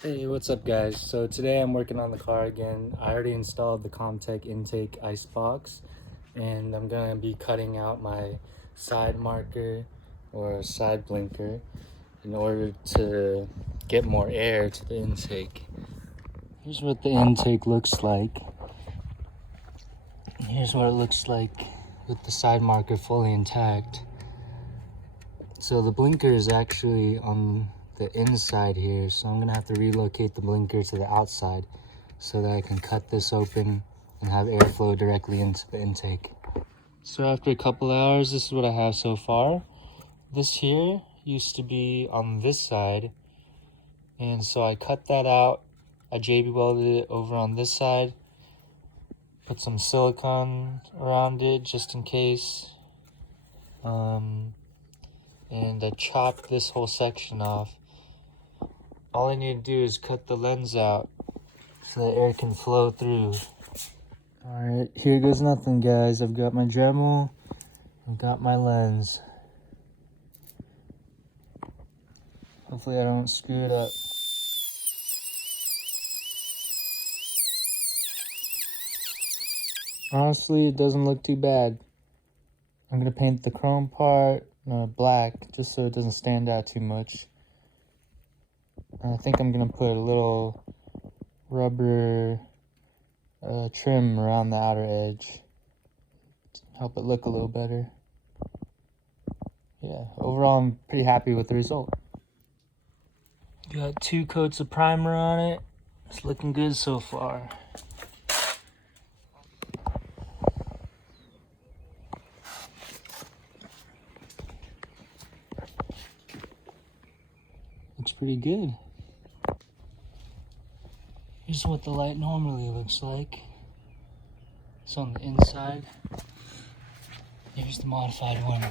Hey, what's up guys? So today I'm working on the car again. I already installed the Comptech intake ice box and I'm gonna be cutting out my side marker or side blinker in order to get more air to the intake. Here's what the intake looks like. Here's what it looks like with the side marker fully intact. So the blinker is actually on the inside here, so I'm gonna have to relocate the blinker to the outside so that I can cut this open and have airflow directly into the intake. So after a couple hours, this is what I have so far. This here used to be on this side, and so I cut that out. I JB welded it over on this side, put some silicone around it just in case, and I chopped this whole section off. All I need to do is cut the lens out so the air can flow through. Alright, here goes nothing guys. I've got my Dremel, I've got my lens. Hopefully I don't screw it up. Honestly, it doesn't look too bad. I'm gonna paint the chrome part black just so it doesn't stand out too much. And I think I'm gonna put a little rubber trim around the outer edge to help it look a little better. Yeah, overall I'm pretty happy with the result. Got 2 coats of primer on it. It's looking good so far. Looks pretty good. Here's what the light normally looks like. It's on the inside. Here's the modified one.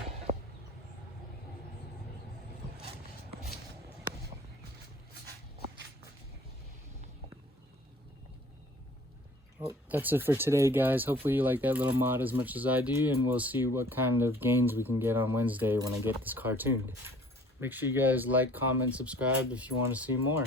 Well, that's it for today, guys. Hopefully you like that little mod as much as I do, and we'll see what kind of gains we can get on Wednesday when I get this car tuned. Make sure you guys like, comment, subscribe if you want to see more.